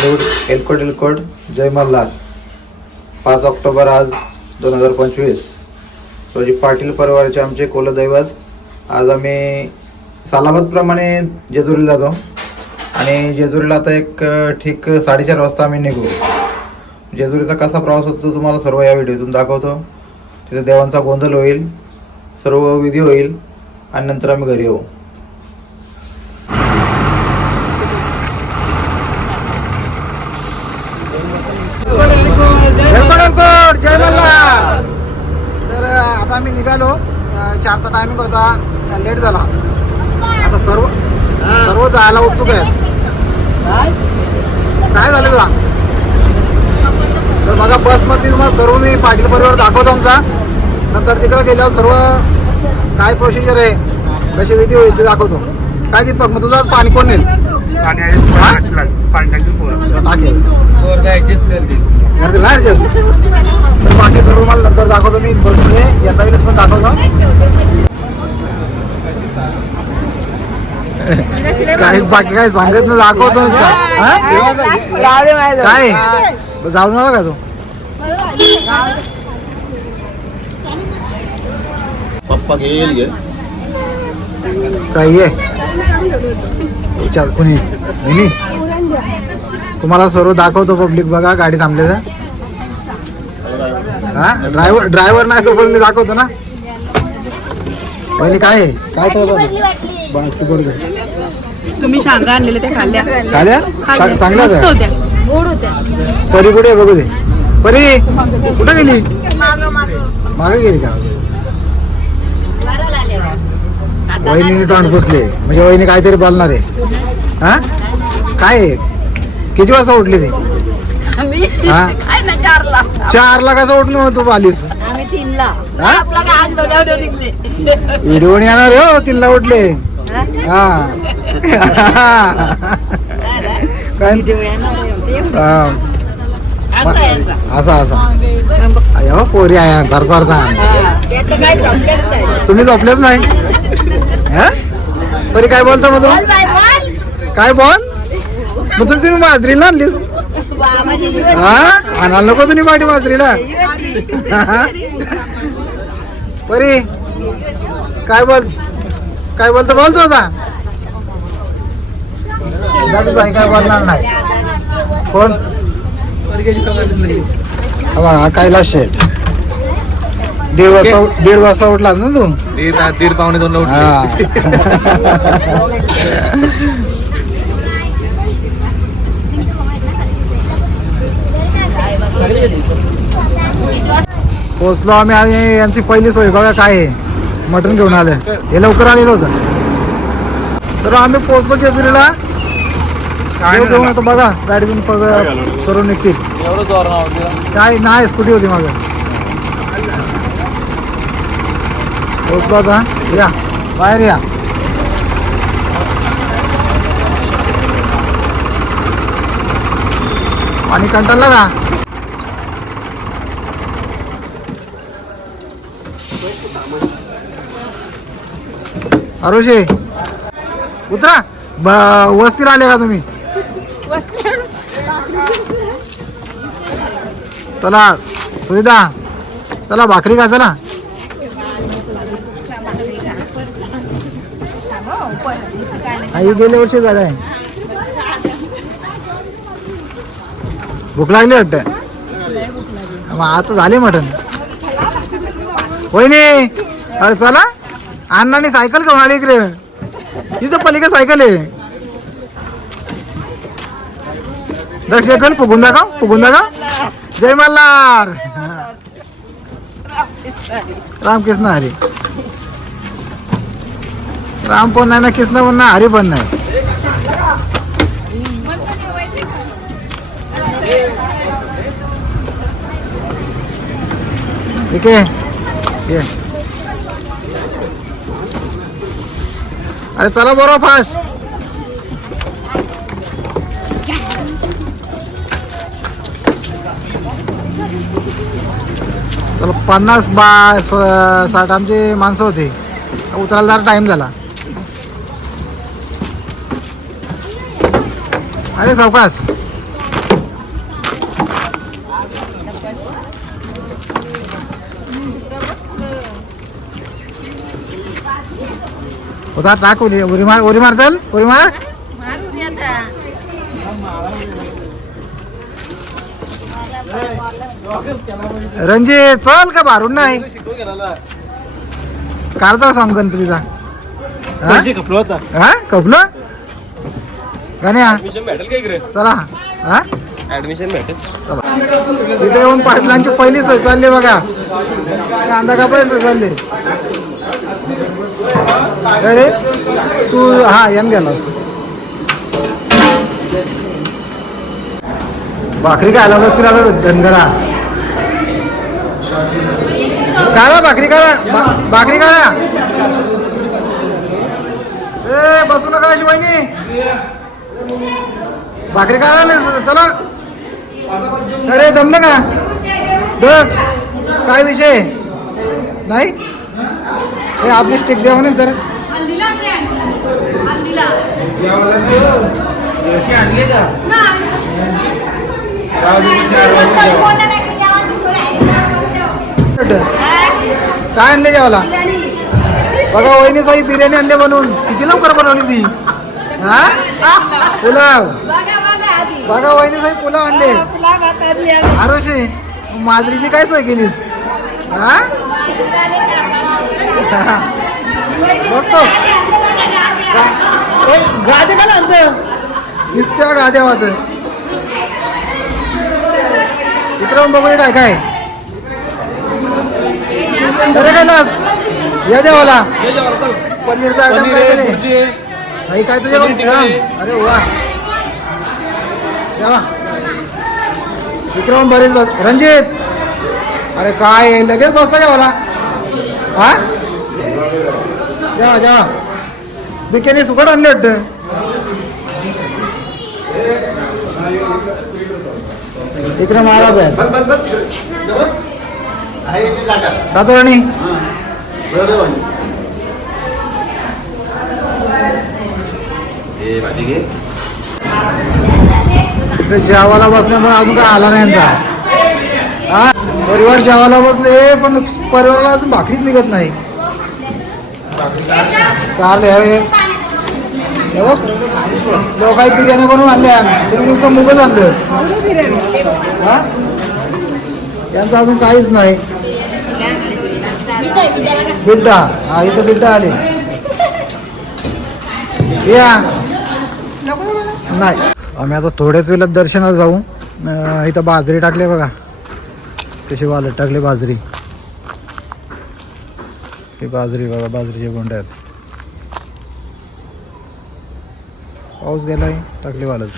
एलकोट एलकोट जय Malhar. 5 October आज 2025 रोजी पाटील परिवाराचे आमचे कुलदैवत. आज आम्ही सालाबादप्रमाणे जेजुरीला जातो आणि जेजुरीला आता एक ठीक 4:30 वाजता आम्ही निघू. जेजुरीचा कसा प्रवास होतो तुम्हाला सर्व या व्हिडिओतून दाखवतो. तिथे देवांचा गोंधळ होईल, सर्व विधी होईल आणि नंतर आम्ही घरी येऊ. जय मल्हार. तर आता आम्ही निघालो. 4चा टायमिंग होता, लेट झाला. आता सर्व जायला उत्सुक आहे. काय झालं तुला? तर बघा बसमध्ये तुम्हाला सर्व मी पाटील परिवार दाखवतो आमचा. नंतर तिकडे गेल्यावर सर्व काय प्रोसिजर आहे, कशी विधी होईल ते दाखवतो. काय दीपक, मग तुझं पाणी कोण नेल? तर बाकी सर्व मला नंतर दाखवतो. मी बसमध्ये येता वेळेस पण दाखवतो. काही बाकी काय सांगत नाही, दाखवतो. काय जाऊ नका का तू? पप्पा घेईल गे काही आहे विचार कोणी तुम्हाला सर्व दाखवतो. पब्लिक बघा गाडी थांबलेलं. हा ड्रायव्हर नाही तो पण मी दाखवतो ना. पहिले काय आहे, काय तुम्ही शांगा आणलेले ते खाल्ल्या चांगल्या परी कुठे बघू दे. परी कुठं गेली? मागे गेली का? वहिनी तोंड पुसले म्हणजे वहिनी काहीतरी बोलणार आहे. हा काय आहे? किती वाजता उठली ती? हा 4ला कसं उठलो तू? आलीस व्हिडिओ येणार हो. 3ला उठले. हा असा पोरी आहे धरपडता. तुम्ही झोपलेच नाही? परी काय बोलतो मग तू? काय बोल मग तुम्ही माजरीला आणलीस? हा आणायला नको तुम्ही पाठी माजरीला. परी काय बोलतो बोलतो आता. बाई काय बोलणार नाही. कोण? हा कैलास शेठ. 1:30 वाजता उठलास ना तू? 1:30 पावणे 2ला उठले. पोचलो आम्ही. आणि यांची पहिली सोय बघा काय आहे. मटण घेऊन आलं. हे लवकर आलेलं होतं. तर आम्ही पोचलो जेजुरीला. घेऊन येतो बघा. गाडीतून सर्व निघतील. काय नाही, स्कूटी होती मागं. पोचलो आता. या बाहेर या. पाणी कंटाळला का? अरुषे उतरा. वस्तीला आले का तुम्ही? चला सुविधा, चला भाकरी का? चला आई गेल्या वर्षी झालं आहे. भूक लागली वाटत. मग आता झाले मटण. वहिनी अरे चला. अण्णाने सायकल घेऊन आली इकडे. तिथं पलीकडे सायकल आहे. दक्षिण फुगून दाखव. जय मल्हार. रामकृष्ण हरी. राम पण नाही ना, कृष्ण पण नाही, हरी पण नाही. ठीक आहे. अरे चला बरोबर फास्ट. चला 50-60 आमची माणसं होती. उतरायला जरा टाइम झाला. अरे सावकाश होता टाक उरी मार चल उरी मार. रणजित चल का भारून नाही कारचा सॉंग गणपतीचा. हा कपलं गाण्या चला. हा ऍडमिशन भेटेल. चला इथे येऊन पाटलांची पहिली सोय चालली बघा. कांदा कापाय सोय चालली. अरे तू हा यान गेलास. भाकरी खायला बसतील आता धनगरा. काढा भाकरी काढा भाकरी काढा. ए बसू नका अशी वहिनी. भाकरी काढा नाही चला. अरे दमलं का बघ काय विषय नाही. हे आपली स्टिक द्यावं नाही तर काय आणले जेवायला. बघा वहिनी साई बिर्याणी आणले बनवून. किती लवकर बनवली ती. हा पुलाव बघा वहिनी साई पुलाव आणले. आरोशी माजरीची काय सोय केलीस. हा बघतो गादे का आणत नुसत्या गाद्यावाच. इकडं बघू काय काय. अरे काय लास या जेवायला. पनीरचा आयटम काय तरी नाही काय तुझ्या. अरे वा जेवा विक्रम बरेच बस. रणजित अरे काय लगेच बसता जेवायला. हा जेवा जेवा. बिकेने सुकट आणले वाटतं. विक्रम महाराज आहेत दातो राणी. जेवायला बसले पण अजून काय आला नाही यांचा. हा परिवार जेवायला बसले पण परिवाराला अजून भाकरीच निघत नाही. कार द्यावे लोक काही बिर्याणी बनवून आणल्या. तुम्ही नुसतं मुगच आणलं. हा यांचं अजून काहीच नाही. बिड्डा हा इथं बिड्डा आले या नाही. आम्ही आता थोड्याच वेळात दर्शनाला जाऊ. इथं बाजरी टाकली बघा कशी वालत टाकली बाजरी. ही बाजरी बघा बाजरीचे बोंडे आहेत. पाऊस गेलाय टाकली वालच.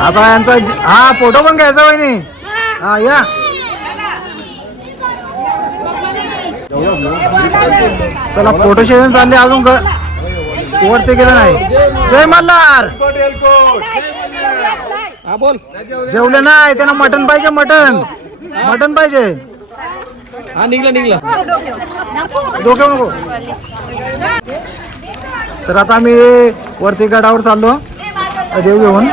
आता यांचा हा फोटो पण घ्यायचा वहिनी. हा या चला फोटो सेशन चालले अजून वरती गेलं नाही. जय मल्हार. जेवले नाही त्यांना मटण पाहिजे. मटण मटण पाहिजे. हा निघला डोक्यावर नको. तर आता आम्ही वरती गडावर चाललो देव घेऊन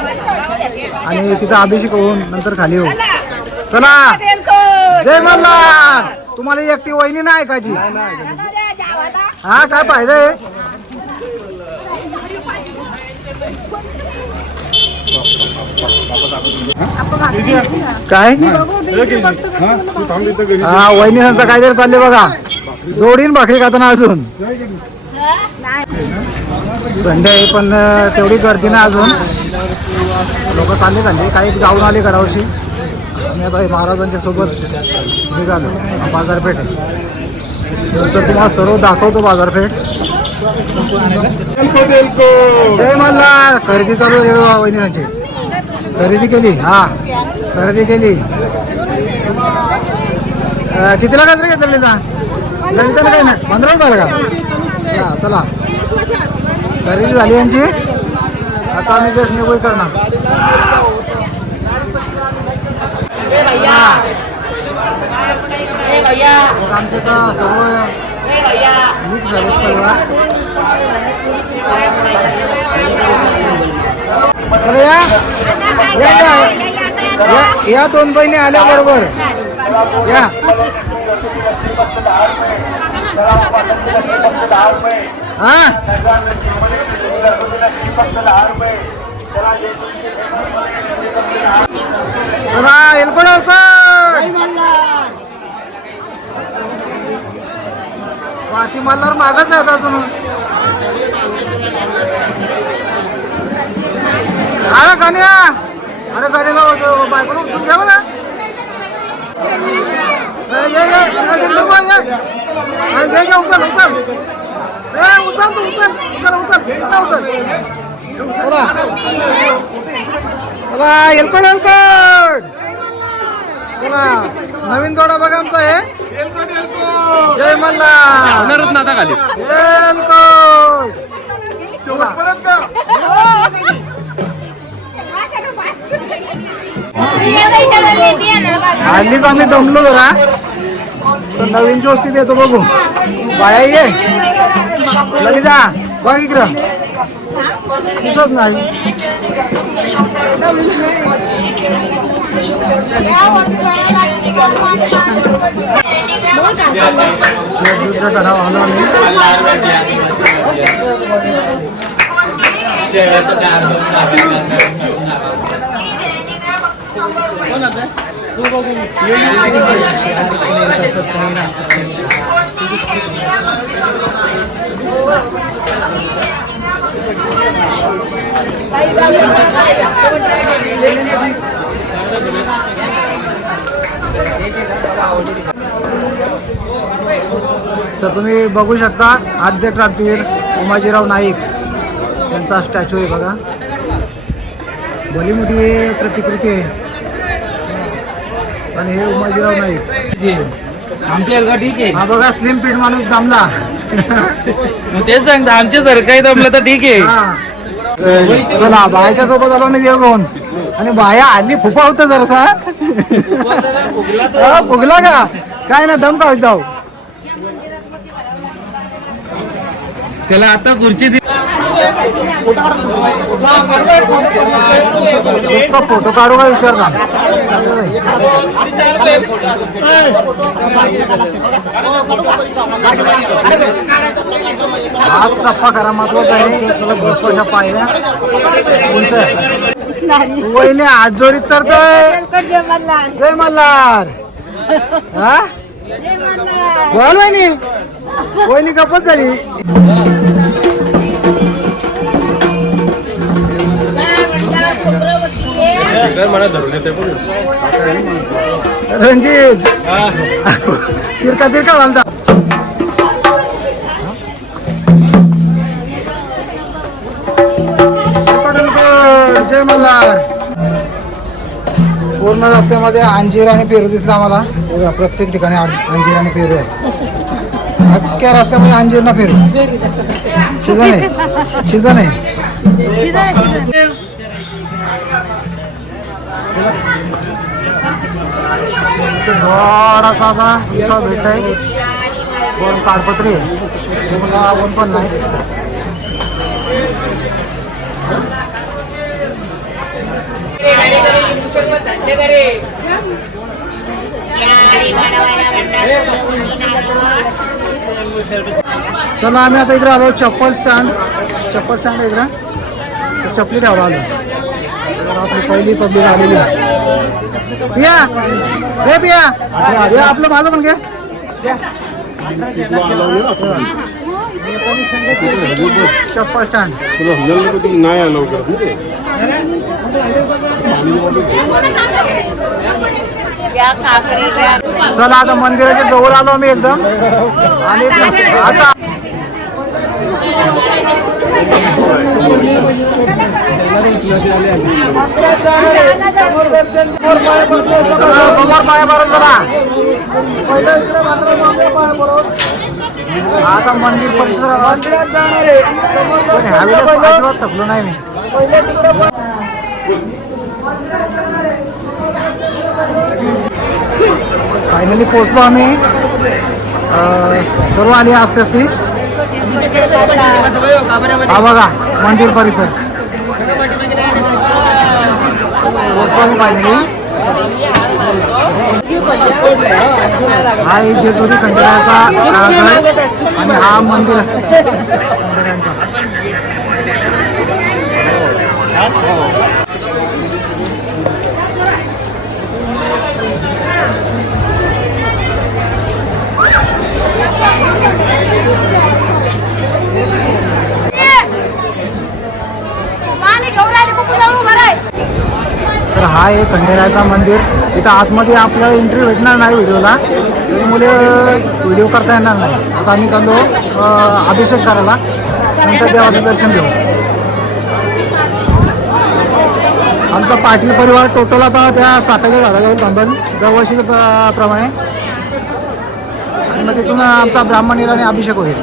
आणि तिथं अभिषेक होऊन नंतर खाली येऊ. चला जय मल्हार. तुम्हाला एकटी वहिनी नाही ऐकायची. हा काय फायदा आहे. काय हा वहिनी त्यांचा काहीतरी चालले बघा. जोडीन भाकरी खाताना अजून संडे आहे पण तेवढी गर्दी ना अजून. लोक चालले काही जाऊन आले गडावरशी. मी आता महाराजांच्या सोबत निघालो बाजारपेठ. नंतर तुम्हाला सर्व दाखवतो बाजारपेठ. जय मल्हार. खरेदी चालू आहे वहिनीची. खरेदी केली हा खरेदी केली. कितीला गजरे घेतला ललिताला काय नाही 15 रुपयाला का. या चला खरेदी झाली यांची. आता आम्ही जस्ट निघू करणार. आमचे तर सर्व मिक्स झाले परिवार. तर या 2 बहिणी आल्या बरोबर या. हा चला एलकोड बाकी मल्हार मागच आहे अजून. अरे गाण्या अरे गाण्याला बायकोला उचलून घ्या बरं. उचल उचल उचल तू उचल उचल उचल उचल चला चला एलकोड एलकोड चला नवीन जोडा बघा आमचा आहे. जय मल्हार होणारच ना आता खाली. एलकोड हल्लीच आम्ही दमलो जरा तर नवीन जोस्ती देतो बघू. बाया ये ललिता बघ इकडं दिसत नाही. दुसरा चढाव आलो आम्ही. तर तुम्ही बघू शकता आद्य क्रांतीवीर उमाजीराव नाईक यांचा स्टॅच्यू आहे बघा. भली मोठी प्रतिकृती आहे आणि हे उमाजीराव नाईक आमच्या ठीक आहे. हा बघा स्लिम फिट माणूस दमला. तेच सांगता आमच्या सरकारी दमलं तर ठीक आहे. चला बायाच्या सोबत आलो मी देव घेऊन आणि बाया आली फुफा होत जरासा. फुगला का काय ना दम का जाऊ. त्याला आता खुर्ची फोटो काढू का विचारता. आज टप्पा करा महत्वाचा आहे. तुला बसपाच्या पायऱ्या उंच वहिनी हात जोडीत चढतोय. जय मल्हार हा बोल वहिनी. वहिनी गप्पच झाली. मला धरून येते रणजित तिरका तिरका घालता. जय मल्हार. पूर्ण रस्त्यामध्ये अंजीर आणि पेरू दिसला आम्हाला. बघा प्रत्येक ठिकाणी अंजीर आणि पेरू आहेत. अख्ख्या रस्त्यामध्ये अंजीर ना पेरू. सीझन आहे सीझन आहे. थोडासा असा भेट आहे. कोण कागदपत्री आहे कोण पण नाही. चला आम्ही आता इकडे आलो चप्पल स्टँड इकडे चपली ठेवला आलो. आपली पहिली पब्लिक आलेली आहे. पिया हे पिया हे आपलं माझं पण घे. चप्पल स्टँड नाही आलो चला आता मंदिराच्या जवळ आलो आम्ही एकदम. आणि आता समोर पाया पडत जरा. आता मंदिर परिसरात मंदिरात जाणार आहे. अजिबात थकलो नाही मी. फायनली पोहोचलो आम्ही. सर्व आली असते असती. हा बघा मंदिर परिसर पोहोचलो आम्ही फायनली. हा एक जेजुरी खंडेरायाचा गड आणि हा मंदिर आहे खंडेरायांचा. तर हा आहे खंडेरायाचा मंदिर. इथं आतमध्ये आपल्याला एंट्री भेटणार नाही व्हिडिओला, त्याच्यामुळे व्हिडिओ करता येणार नाही. आता आम्ही चाललो अभिषेक करायला, नंतर देवाचं दर्शन घेऊ. आमचा पाटील परिवार टोटल आता त्या चाफ्याच्या झाडाजवळ थांबेल दरवर्षी प्रमाणे, आणि मग तिथून आमचा ब्राह्मण येईल आणि अभिषेक होईल.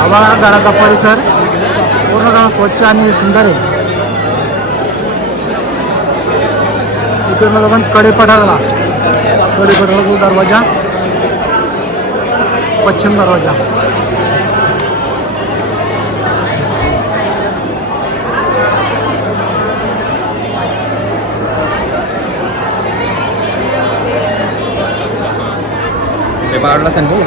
आम्हाला घराचा परिसर पूर्णतः स्वच्छ आणि सुंदर आहे. इकडनं आपण कडेपठारला तो दरवाजा, पश्चिम दरवाजा. बाळला सांगू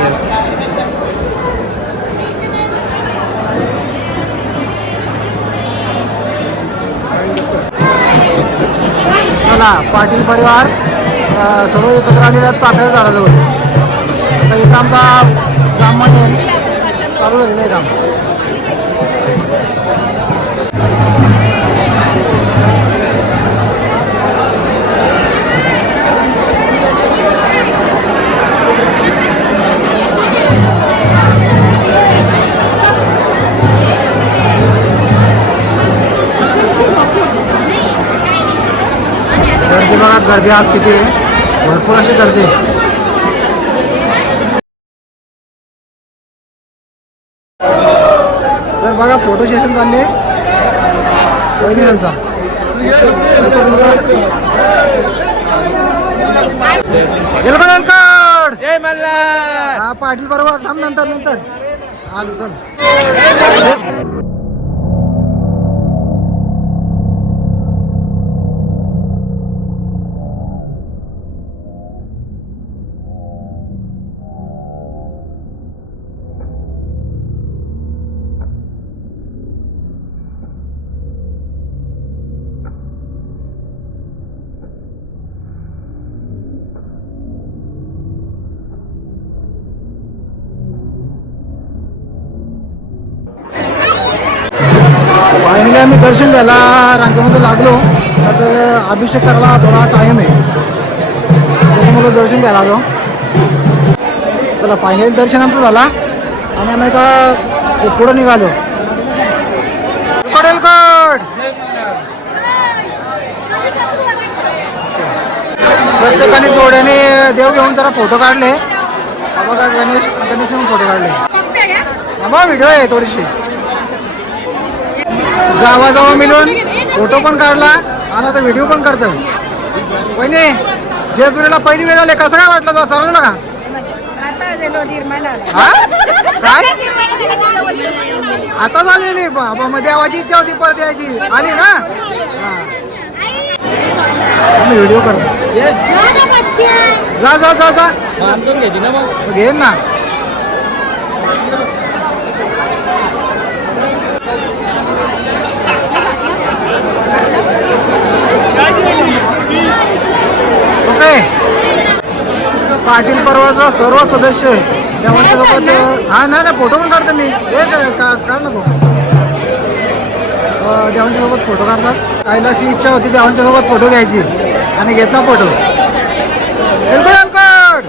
चला पाटील परिवार सर्व एकत्र आलेल्या चाफ्याच्या झाडाजवळ. आता इथं आमचा ब्राह्मण चालू झालेलं आहे काम. गर्दी बघा, गर्दी आज किती आहे, भरपूर अशी गर्दी आहे. तर बघा फोटो सेशन चालले वहिनी त्यांचा. जय मल्हार. हा पाटील बरोबर थांब, नंतर आलो चल. फायनली आम्ही दर्शन घ्यायला रांगेमध्ये लागलो. तर अभिषेक करायला थोडा टाईम आहे, त्याच्यामुळे दर्शन घ्यायला आलो. चला फायनली दर्शन आमचं झाला आणि आम्ही आता पुढं निघालो. प्रत्येकाने जोड्याने देव घेऊन जरा फोटो काढले. बघा गणेश घेऊन फोटो काढले. आम्हा व्हिडिओ आहे थोडीशी, जावा मिळून फोटो पण काढला आणि आता व्हिडिओ पण करतो. वहिनी जेजुरीला पहिली वेळ आले, कसं काय वाटलं तुला, चालवलं का? हा? काय आता झालेली बाबा, मध्ये आवाजी इच्छा होती परत यायची, आली ना. आम्ही व्हिडिओ करतो. जा घेईन ना. ओके, पाटील परिवाराचा सर्व सदस्य देवांच्या सोबत. हा नाही फोटो पण काढतो मी. काढ ना तो. देवांच्या सोबत फोटो काढतात. काहीला अशी इच्छा होती देवांच्या सोबत फोटो घ्यायची आणि घेतला फोटो.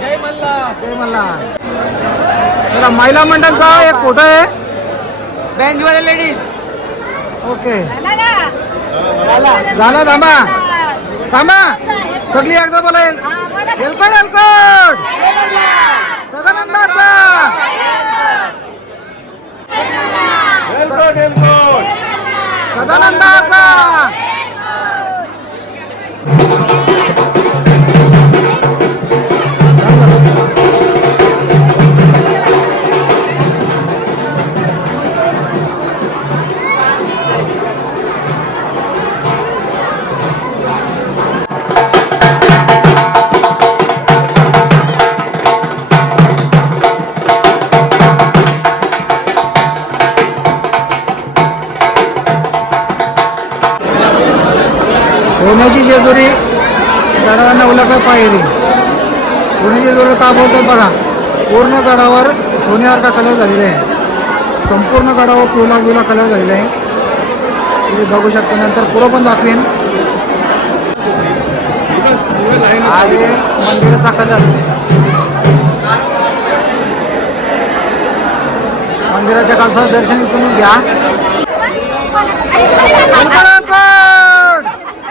जय मल्हार. तर महिला मंडळचा एक फोटो आहे, बेंचवाले लेडीज. ओके झालं. थांबा सगळी एकदा बोलायला. एलकोट सदानंदाचा. सदानंदाचा. सोन्याची जेजुरी गडावर नवलाखा पायरी. सोन्याची जेजुरी का बोलतात बघा, पूर्ण गडावर सोन्यासारखा कलर झालेला आहे. संपूर्ण गडावर पिवळा कलर झालेला आहे. तुम्ही बघू शकता. नंतर पुढं पण दाखवेन. आहे मंदिराचा कलश. मंदिराच्या कलशाचं दर्शन इथूनच घ्या.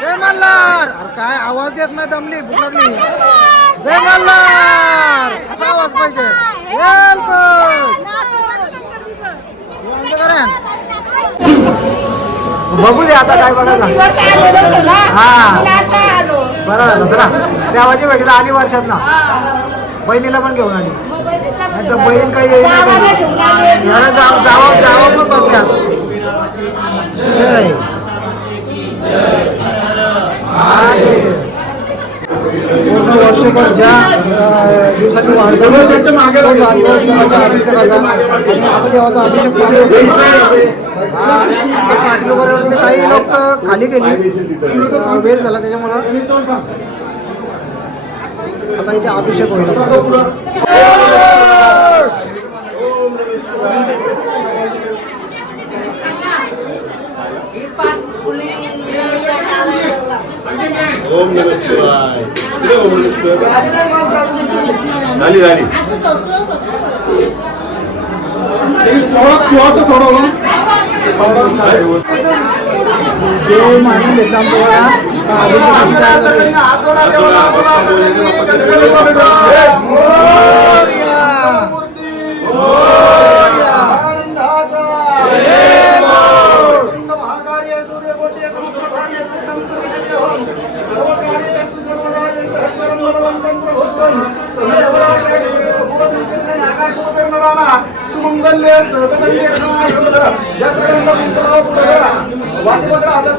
जय मल्हार. अरे काय आवाज देत नाही, दमली भूक लागली. जय मल्हार असा आवाज पाहिजे. बघू दे आता काय बघायला. हा बरं झालं चला. देवाची भेटीला आली वर्षात ना. बहिणीला पण घेऊन आली. नाही तर बहीण काही येईल नाही. जावं पण बघूयात. पूर्ण वर्षभर ज्या दिवसांनी वाढतो अभिषेक होता आणि आता देवाचा अभिषेक चालू होतो. पाटील बरोबरचे काही लोक खाली गेली, वेळ झाला त्याच्यामुळं आता इथे अभिषेक होईल. ओम नमः शिवाय. ओम नमः शिवाय. झाली झाली. देव मांडून घेतला आमच्या सुमंगल्य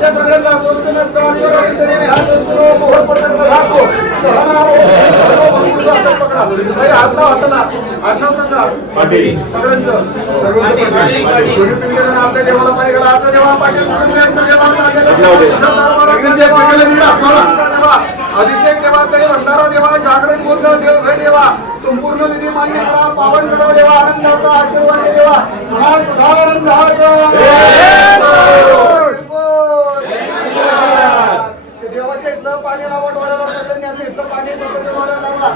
त्या सगळ्यांना स्वस्त नसतात. आडनाव सांगा सगळ्यांचं. आपल्या देवाला पाणी घाला. असं जेव्हा पाटील अभिषेक देवा, कडे भंडारा देवा, जागरण गोंधळ देव भेट देवा, संपूर्ण विधी मान्य करा, पावन करा देवा, आनंदाचा आशीर्वाद देवा, हा सदानंदाचा देवाच्या इथलं पाणी लावा. डोळ्याला सगळ्यांनी असं इथलं पाणी स्वतःच्या डोळ्याला लावा.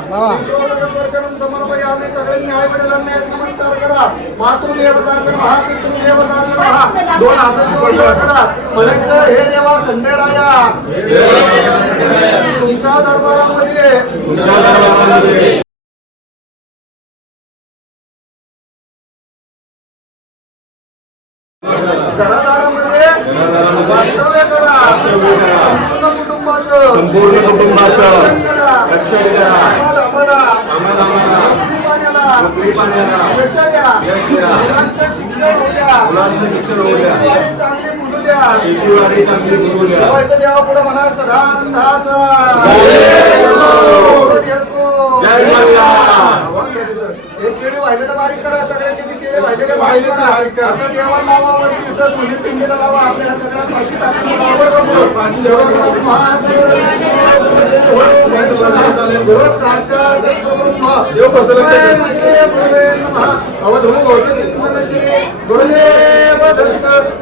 स्पर्शनं समर्पय. आम्ही सगळ्यांनी आई वडिलांना एक नमस्कार करा. मातृदेवतांना महा, पितृदेवतांना महा. दोन हात करा. म्हणायचं हे देवा खंडेराया, तुमच्या दरबारामध्ये घरादारामध्ये वास्तव्य करा. संपूर्ण कुटुंबाचं रक्षण करा. मुलांचं शिक्षण होऊ द्या. चांगली मुलं द्या. देवा पुढे म्हणा सदानंदाचा. केळी वाहिलेलं बारीक करा. सगळ्यांनी केळी वाहिलेले बारीक करा. असं देवा लावा. इथं दोन्ही पिंडीला लावा. आपल्या सगळ्या पाची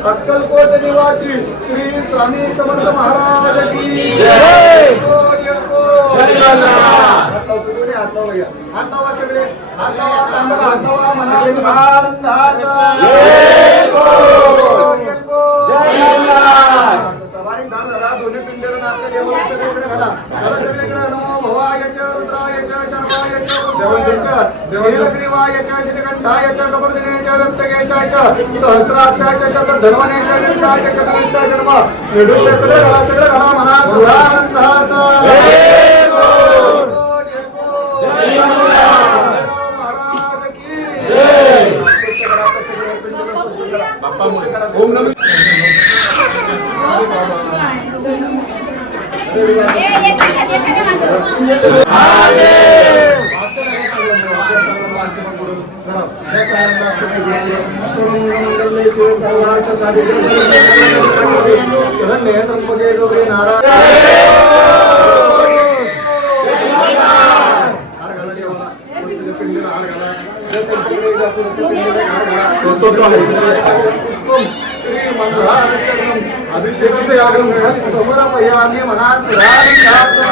अक्कलकोट निवासी श्री स्वामी समर्थ महाराज की जय. हातावा सगळे हातावा तांदळा हातावा म्हणा आनंदाचा बारीक धार झाला. दोन्ही पिंडीला नाट्य देवाला सगळीकडे घाला. घाला सगळीकडे. नमो भवायच रुद्रायच शर्वायच रुद्रायच नीलग्रीवायच श्रीकंठायच कपर्दिनेच व्यक्तकेशायच सहस्राक्षायच शतधन्वनेच निशायच शतनिष्ठ जन्म निडुष्ट सगळे घाला. सगळे घाला म्हणा सदानंदाचा महाराज की जय. ओम नमः आशीर्वाद करून करा. या सगळ्यांना आशीर्वाद द्या. सर्वमंगलमंगल्ये शिवे सर्वार्थ साधिके शरण्ये त्र्यंबके गौरी नारायणी. हार घाला देवाला. पिंडीला हार घाला. जर त्यांच्याकडे एकदा पुढे पिंडीला हार घाला. पुष्पम श्री मंगलाचरणम अभिषेकम यागम समर्पयामि मनास राधिकाचा.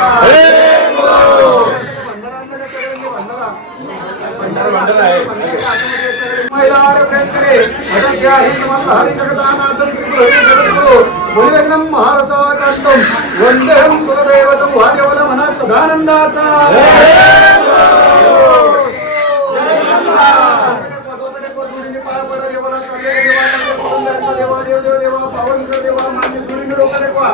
महिलार प्रेम करे अजंक्या हिंदमल हरि जगदानाथं त्रिपुरहरि जगद्गुरु मुनिवेदनं महारसाकांतम वंदेहं कुलदैवतं वादेवलं मना सदानंदाचा. देवा पावनकर देवा मान्य जोडीने डोकं टेकवा.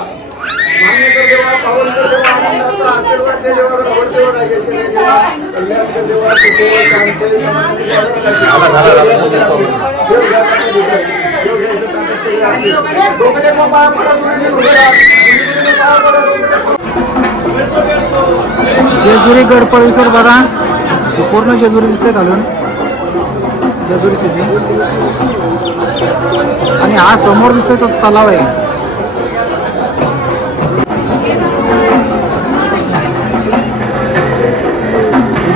मान्यकर देवा पावनकर देवा आनंदाचा आशीर्वाद दे देवा. रवड देवा गायकेश्वर देवा कल्याणकर देवा सुखदेव शांती समाधी डोकं टेकवा. पाया पडा जोडीने उभे राहा. पाया पडा डोकं टेकवा. जेजुरी गड परिसर बघा, पूर्ण जेजुरी दिसते घालून, जेजुरी सिटी. आणि हा समोर दिसतोय तो तलाव आहे.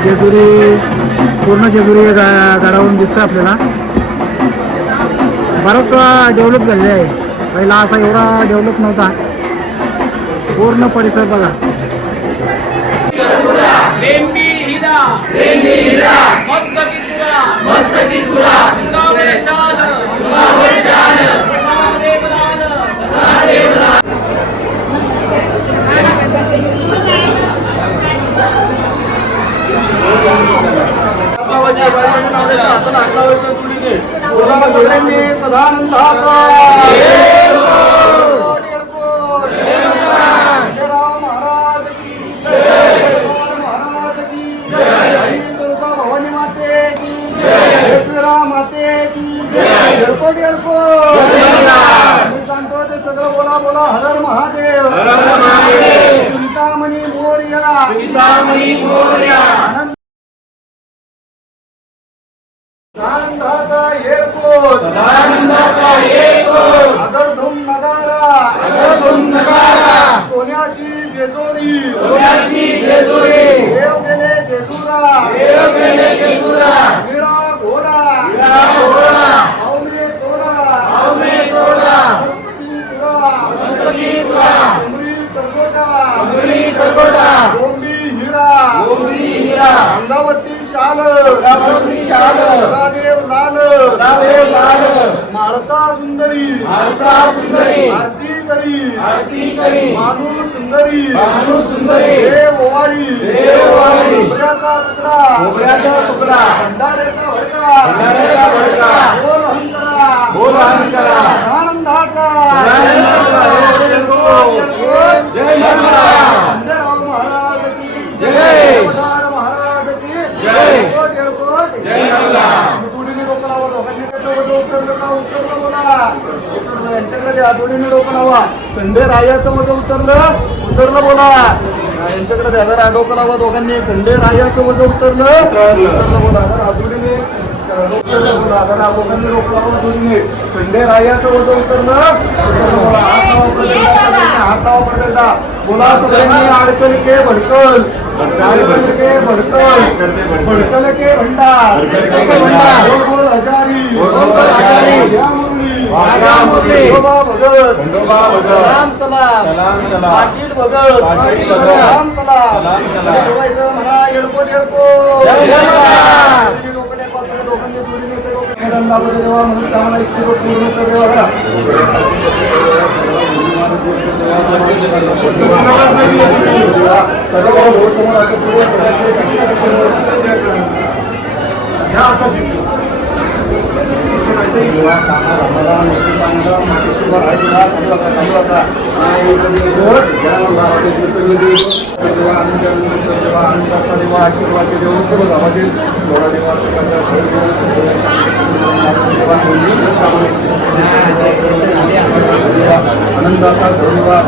जेजुरी पूर्ण जेजुरी गडावरून दिसतंय आपल्याला. बराच डेव्हलप झालेला आहे. पहिला असा एवढा डेव्हलप नव्हता. पूर्ण परिसर बघा. बोला सगळ्यांनी सदानंदाचा. महाराज की जय. महाराज की जय. तुळजा भवानी माते की जय. माते की जय. येळकोट येळकोट. मी सांगतो ते सगळं बोला बोला. हर हर महादेव. चिंतामणी मोरया. चिंतामणी मोरया. सदानंदाचा येळकोट. सदानंदाचा येळकोट. आगडधुम नगारा. आगडधुम नगारा. सोन्याची जेजुरी. सोन्याची जेजुरी. देव गेले जेजुरा. देव गेले जेजुरा. निळा घोडा. निळा घोडा. आवमे तोडा. आवमे तोडा. मस्तकी तुडा. मस्तकी तुडा. उमरी करगोटा. उमरी करगोटा. डोंबी हिरा. डोंबी हिरा. अंगावरती शाल. अंगावरती शाल. सदादेव लाल. सदादेव लाल. माळसा सुंदरी. माळसा सुंदरी. आरती करी. आरती करी. माणूस सुंदरी. माणूस सुंदरी. देव ओवाळी. देव ओवाळी. खोबऱ्याचा तुकडा. खोबऱ्याचा तुकडा. भंडाऱ्याचा भडका. भंडाऱ्याचा भडका. बोल अहंकारा. बोल अहंकारा. आनंदाचा. आनंदाचा. जय महाराज. खंडेराव महाराज की जय. महाराज की जय. जय महाराज. जोडीने डोकं लावा. दोघांनी त्याचं वजन उतरलं का? उतरलं बोला. उतरलं. यांच्याकडे द्या. जोडीने डोकं लावा. खंडेरायाचं वजन उतरलं. उतरलं बोला. यांच्याकडे द्या. जरा डोकं लावा दोघांनी. खंडेरायाचं वजन उतरलं. उतरलं बोला. जरा जोडीने बोला. जरा दोघांनी डोकं लावा. जोडीने खंडेरायाचं वजन उतरलं. उतरलं बोला. हात लावा पडलेला. बोला सगळ्यांनी. अडकल के भडकल. अडकल के भडकल. भडकल के भंडार. बोल बोल हजारी. बोल बोल हजारी. या मुरली. वागा मुरली. खंडोबा भगत. खंडोबा भगत. सलाम सलाम. सलाम सलाम. पाटील भगत. पाटील भगत. सलाम सलाम. सलाम सलाम. तेव्हा इथं म्हणा येळकोट येळकोट. जय महाराज. दोघांनी जोडीने देवा म्हणून त्याला इच्छित पूर्ण करेवा करा. समोर असं पूर्ण आशीर्वाद आनंदाचा धन्यवाद.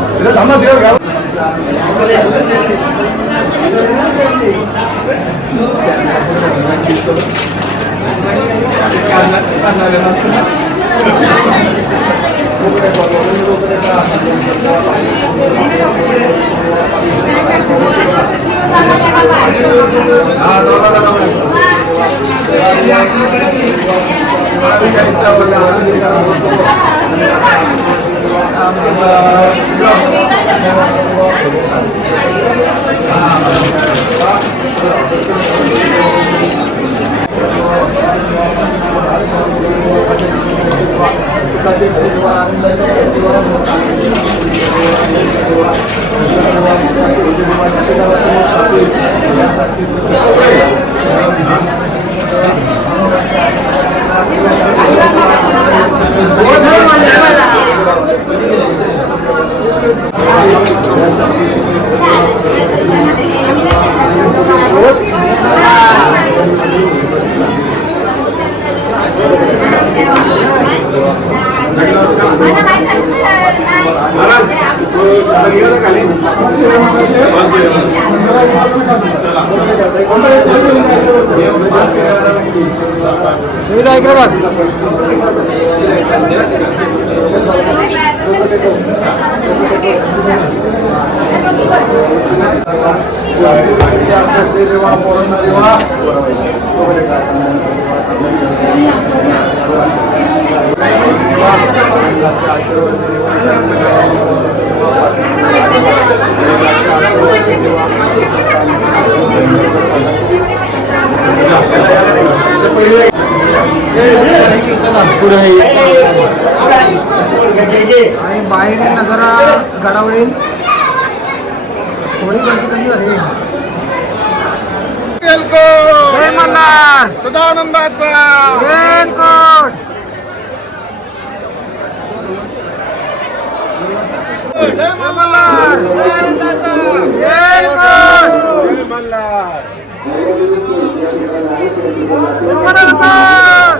सुविधा ऐक रे बघ. आणि बाहेर नजारा गडावरील थोडी गर्दी कमी झाली. जय मल्हार. सदानंदाचा वेलकोट. जय मल्हार. वेलकोट. जय मल्हार. वेलकोट.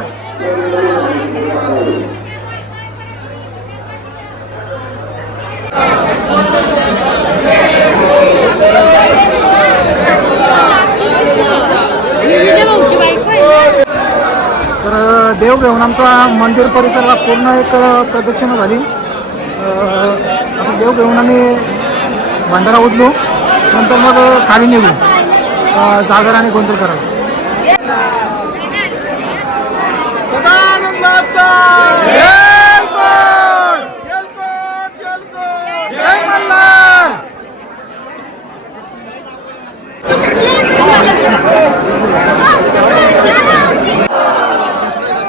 तर देव घेऊन आमचा मंदिर परिसराला पूर्ण एक प्रदक्षिणा झाली. आता देव घेऊन आम्ही भंडारा उचलू, नंतर मग खाली निघू जागर आणि गोंधळ करायला. सदानंदाचा वेलकोट. येलकोट, येलकोट. जय मल्हार.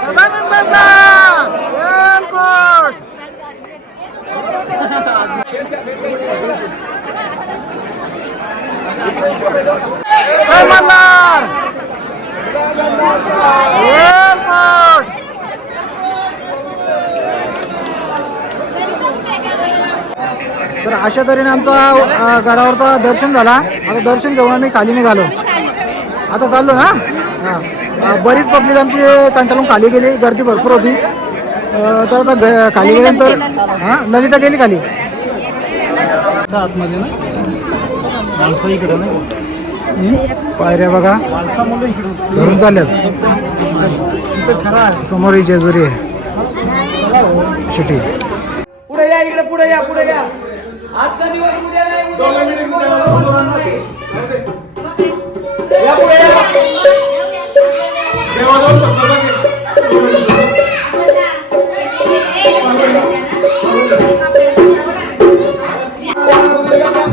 सदानंदाचा वेलकोट. जय मल्हार. वेलकोट. तर अशा तऱ्हेने आमचा गडावरचा दर्शन झाला. आता दर्शन घेऊन आम्ही खाली निघालो. आता चाललो ना. हां, बरीच पब्लिक आमची कंटाळून खाली गेली, गर्दी भरपूर होती. तर आता खाली गेल्यानंतर हां ललिता गेली खाली. आतमध्ये ना माणसं इकडे ना पायऱ्या बघा धरून चालल्यात. समोर ही जेजुरी आहे सिटी. पुढे या, इकडे पुढे या, पुढे या. आजचा दिवस उद्या नाही, या पुढे या.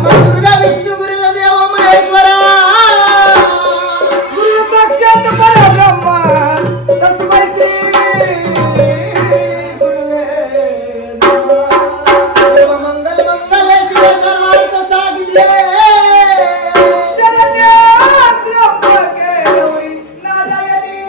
दुर्गा विष्णू गुरुदेव महेश्वरा गुरु साक्षात परब्रह्म तस्मै श्री देव मंगल मंगल शिव सर्वार्थ साधिते शरण्य त्र्यंबके गौरी नारायणी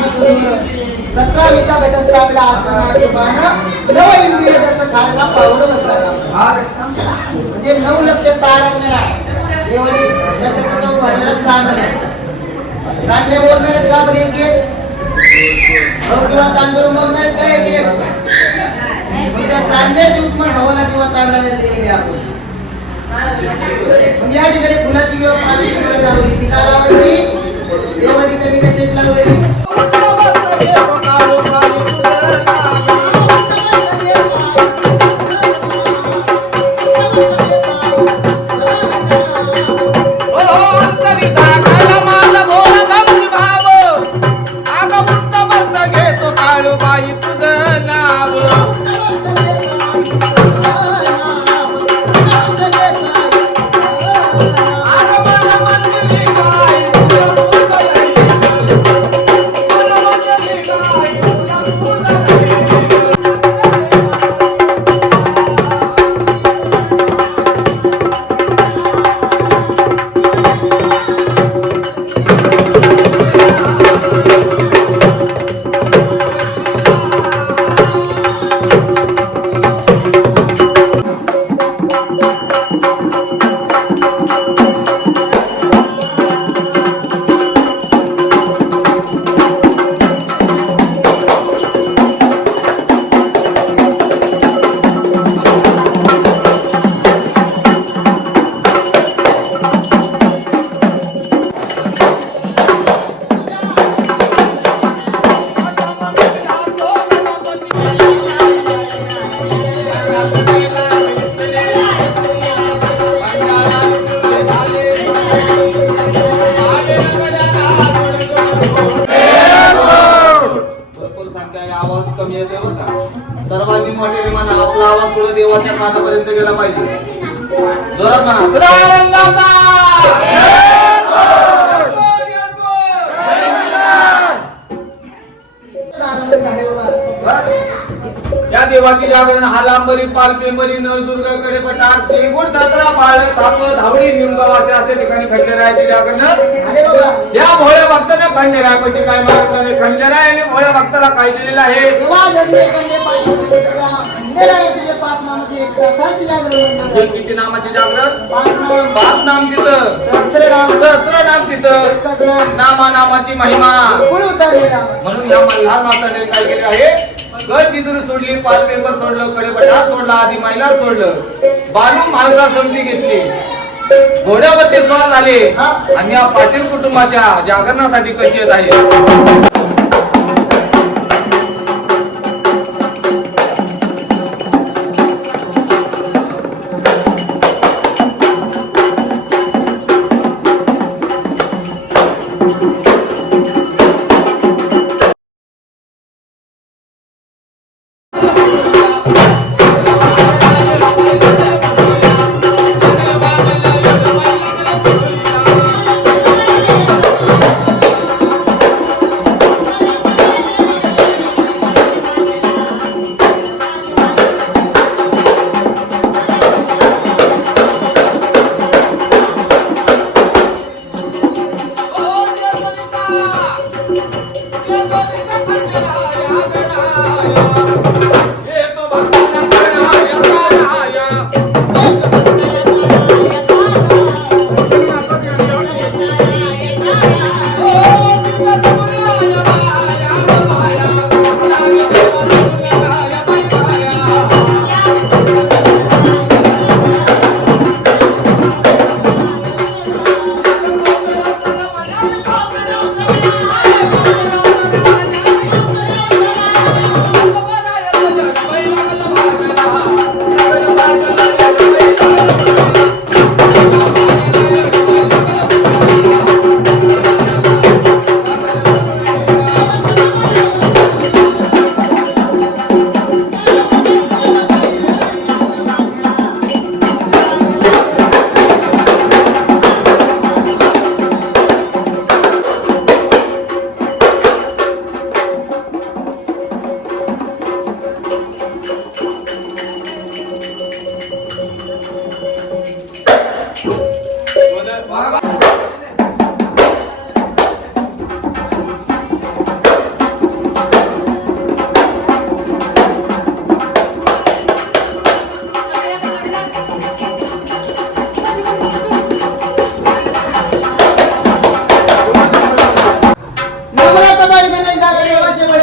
17 विद्या भेटत आपल्या आस्थानात नव इंद्रिय जसं खायला पावलं बसला म्हणजे 9 लक्ष तारकणार देवानी दशकतो भरलंच सांगणार चांगले बोलणारे साबण एक किंवा तांदूळ बोलणारे काय एक त्या चांगल्याची उपमान भावाला किंवा तांदळाला दिलेली आपण या ठिकाणी फुलाची किंवा पाण्याची लावली ती का लावायची देवानी कधी कशाची लावली सर्वांनी मोठे विमान आपला आवाज पुढे देवाच्या कानापर्यंत गेला पाहिजे. जोरात म्हणा सदानंदाचा या देवाची जागरण हालांबरी पालपेंबरी नवदुर्गाकडे पटार शेगुण सातरा बाळ थाप धावडी निमगावाचे असे ठिकाणी खंडेरायाची जागरण या भोळ्या भक्ताने खंडेरायापाशी काय मागितलं नाही. खंडेरायाने भोळ्या भक्ताला काय दिलेलं आहे हे किती नामाची जागरण 5 नाम तिथं सहस्र नाम तिथं नामाची महिमा म्हणून या मल्हार माताने काय केले आहे गड तिथून सोडली पाच पेपर सोडलं कडेपटार सोडला आधी मैलार सोडलं बालू मालगा समजी घेतली घोड्यावर स्वार झाले आणि या पाटील कुटुंबाच्या जागरणासाठी कशी येत आहे.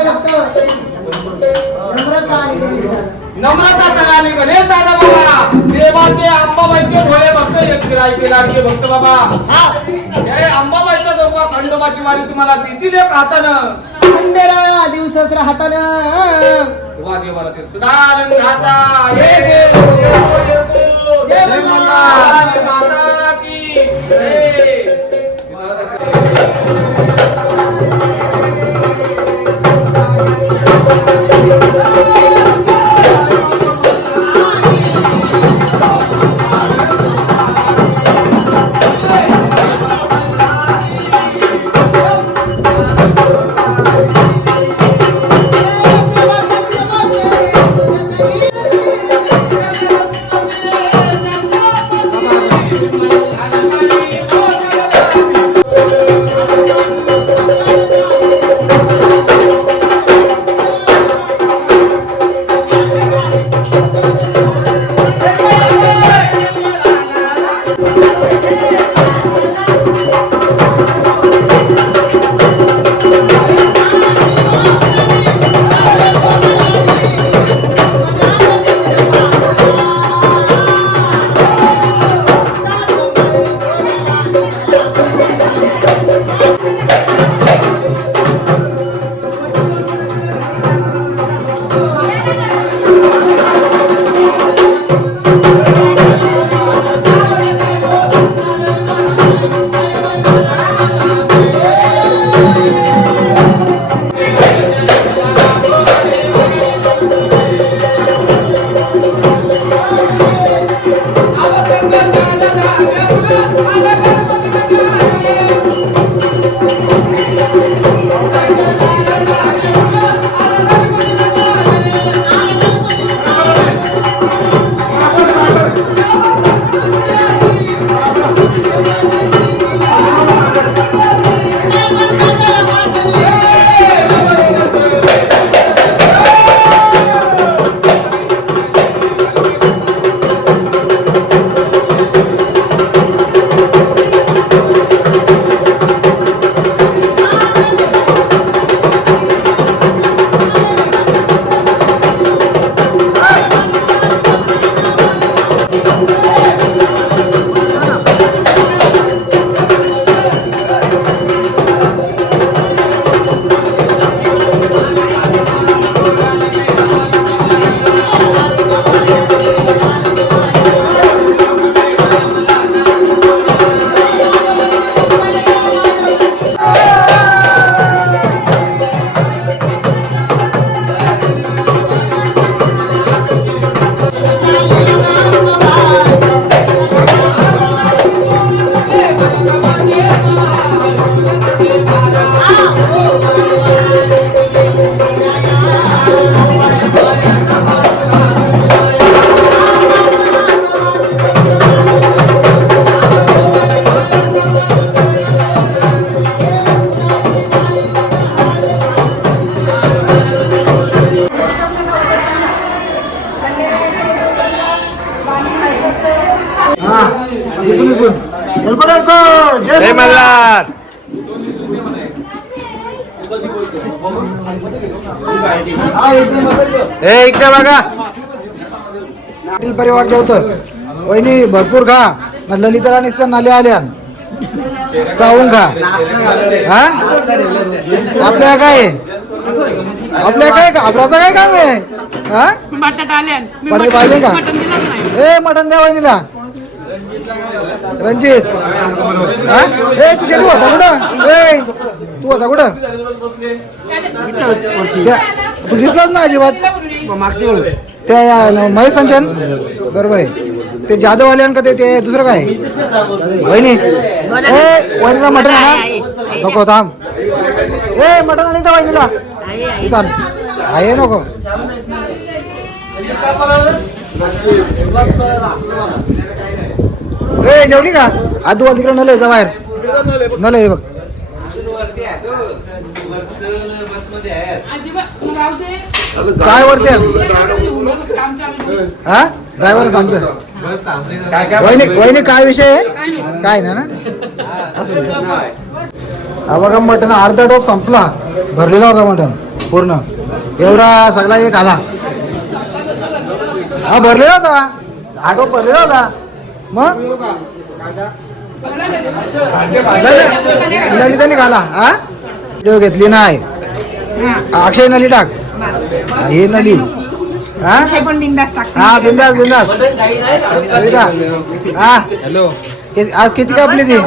फक्त नम्रता आणि गणेश. नम्रता करावी गणेश दादा बाबा. देवाचे अंबाबाईचे भोळे भक्त एक फिरायचे लाडके भक्त बाबा. हे अंबाबाईचा जोगवा खंडोबाची वारी तुम्हाला देतील एक हातानं. खंडेरा दिवसच राहताना वा देवाला ते सदानंदाचा हे देव, देव, देव, जय देव मल्हार. माता की जय. जय मल्हार. इकडे बघा पाटील परिवार जेवतं. वहिनी भरपूर खा ना ललिताला निसतं नाले आल्या चावून खा. हा आपल्या काय आपल्या काय घाबराचं काय काम आहे. हा बटाटा आल्या बटाटे पाहिजे का? मटण दिलं नाही. ए मटण द्या वहिनीला. रणजित हा ए तू शेटू होता कुठं. ए तू होता कुठं. तू दिसलाच ना अजिबात. त्या महेश संचन बरोबर आहे. ते जादववाल्यान का ते दुसरं काय वहिनी. ए वहिनीला मटण आणा. नको थांब. ए मटण आणि त्या वहिनीला इथं आहे नको. ए जेवली का आजूबाजू तिकडे नल आहे बाहेर नल आहे बघ. काय वरते हा ड्रायव्हर सांगतो. वहिनी काय विषय आहे काय ना असं. हा बघा मटण अर्धा टोप संपला भरलेला होता मटण. पूर्ण एवढा सगळा एक आला. हा भरलेला होता, आटो भरलेला होता. मग ललिताने घाला. हा व्हिडिओ घेतली नाही. अक्षय नली टाक. हे नली. हा पण बिंदास टाक. हा बिंदास बिंदास. हा हॅलो. आज किती कापली ती?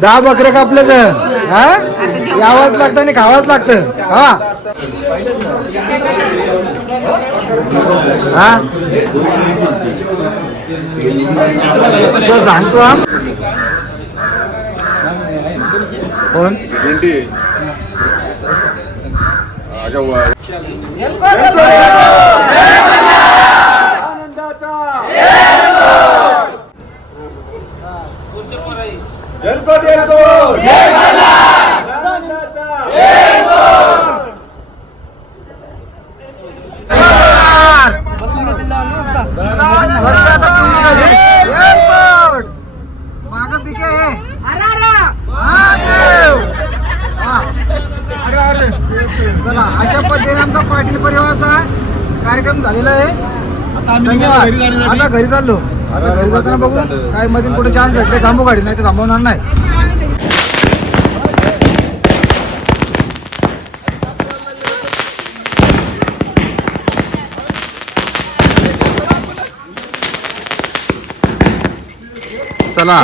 10 बकरे कापले तर. हा यावंच लागतं आणि खावाच लागतं. हा हा तो सांगतो. हा कोण माग पिके चला अशा पद्धतीने आमचा पाटील परिवाराचा कार्यक्रम झालेला आहे. धन्यवाद. आता घरी चाललो. आता घरी जाताना बघू काय मध्ये कुठे चान्स भेटले थांबू गाडी, नाही तर थांबवणार नाही. चला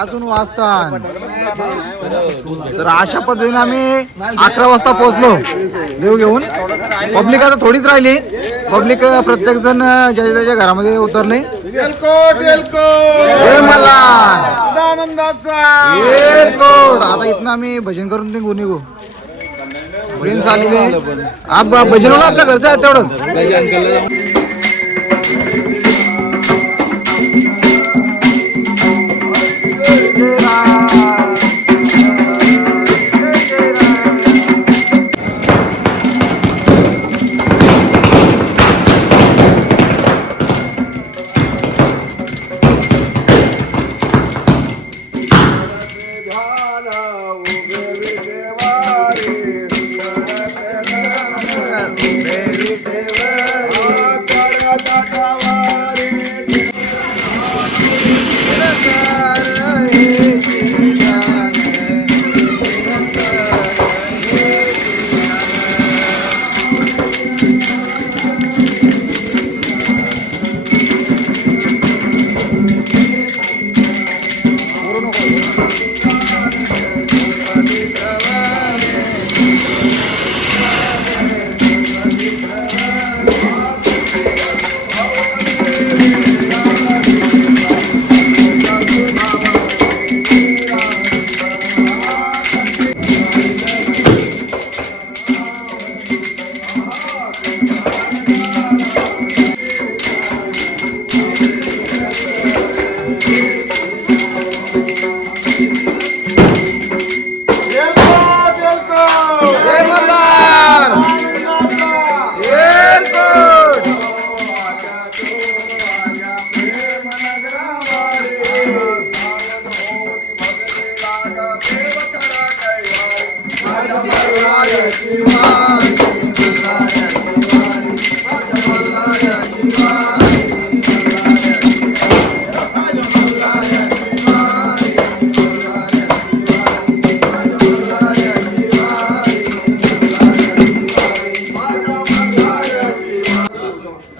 अजून वाजता. तर अशा पद्धतीने आम्ही 11 वाजता पोहोचलो देव घेऊन. पब्लिक आता थोडीच राहिली. पब्लिक प्रत्येक जण ज्याच्या त्याच्या घरामध्ये उतरले. आता इथनं आम्ही भजन करून निघू. प्रिन्स आलेले. भजन होलं आपल्या घरचं आहे तेवढंच.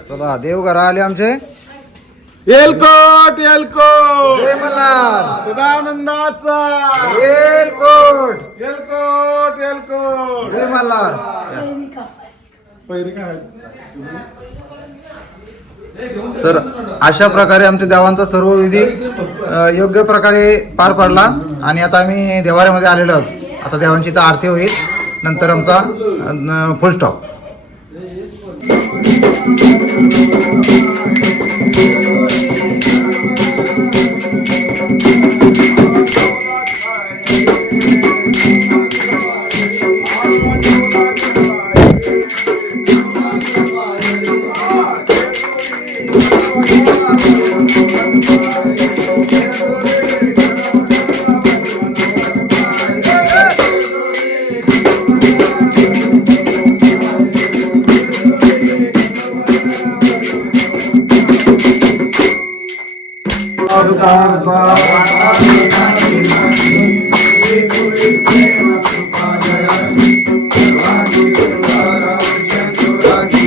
चला देवघर आले आमचे. एलकोट एलकोट जय मल्हार. सदानंदाचा एलकोट. एलकोट एलकोट. जय मल्हार. पहिले काय तर अशा प्रकारे आमच्या देवांचा सर्व विधी योग्य प्रकारे पार पडला. आणि आता आम्ही देवाऱ्यामध्ये आलेलो आहोत. आता देवांची तर आरती होईल, नंतर आमचा फुल स्टॉप. सर्वांगी सुंदर उच्च सुरागी